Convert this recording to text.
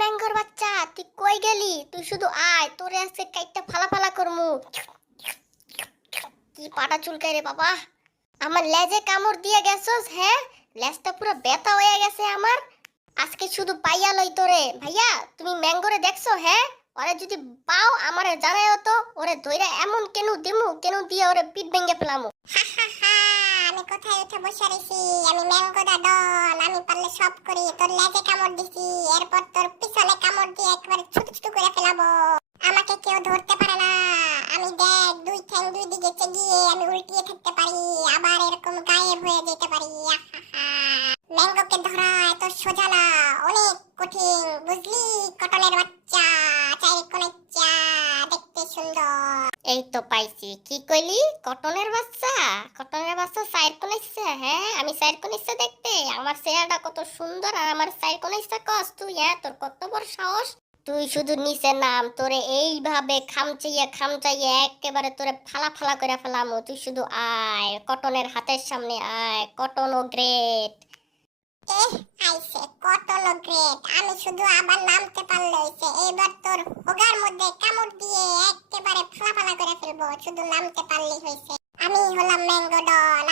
ম্যাঙ্গোর বাচ্চা, তুই কই গেলি? তুই শুধু আয়, তোরে আজকে কাইটটা ফালা ফালা করমু। কি পাটা চুলকায় রে বাবা! আমার লেজে কামড় দিয়ে গেছস, হ্যাঁ? লেজটা পুরো ব্যথা হয়ে গেছে আমার। আজকে শুধু পাইয়া লই তোরে। ভাইয়া, তুমি ম্যাঙ্গোরে দেখছো, হ্যাঁ? ওরে যদি পাও আমারে জানাইও তো, ওরে ধইরা এমন কেন দিমু, কেন দিয়ে ওরে পিঠ ভেঙে ফেলামু। আমি কোথায় উঠে বসে রইছি? আমি ম্যাঙ্গো দা ডন। আমি পারলে সব করি। তোর লেজে কামড় দিছি, এরপর তোর পিছনে কামড় দিয়ে একবারে ছোট ছোট করে ফেলাবো। আমাকে কেউ ধরতে পারে না। আমি দেখ দুই ঠ্যাং দুই দিকে চেগিয়ে আমি উল্টিয়ে থাকতে পারি, আবার এরকম গায়েব হয়ে যেতে পারি। ম্যাঙ্গোকে ধরা এত সোজা না, অনেক কঠিন, বুঝলি? কটনের বাচ্চা, চাই কোনাচ্চা, দেখতে সুন্দর। এই তো পাইছি। কি কইলি? কটনের বাচ্চা? কটনের বাচ্চা সাইড কোনাইছে? হ্যাঁ, আমি সাইড কোনাইছে দেখতে? আমার চেহারাটা কত সুন্দর আর আমার সাইড কোনাইছে কস তুই? হ্যাঁ, তোর কত বড় সাহস? তুই শুধু নিচে নাম, তোরে এইভাবে খামচাইয়া খামচাইয়া একেবারে তোরে ফালা ফালা করে ফেলামু। তুই শুধু আয়, কটনের হাতের সামনে আয়। কটন ও গ্রেট। আইছে কটন গ্রেট। আমি শুধু আবার নামতে পারলে হইছে। এবার তোর হোগার মধ্যে কামড় দিয়ে একেবারে ফালা ফালা করে ফেলবো, শুধু নামতে পারলেই হইছে। আমি হলাম ম্যাঙ্গো ডন।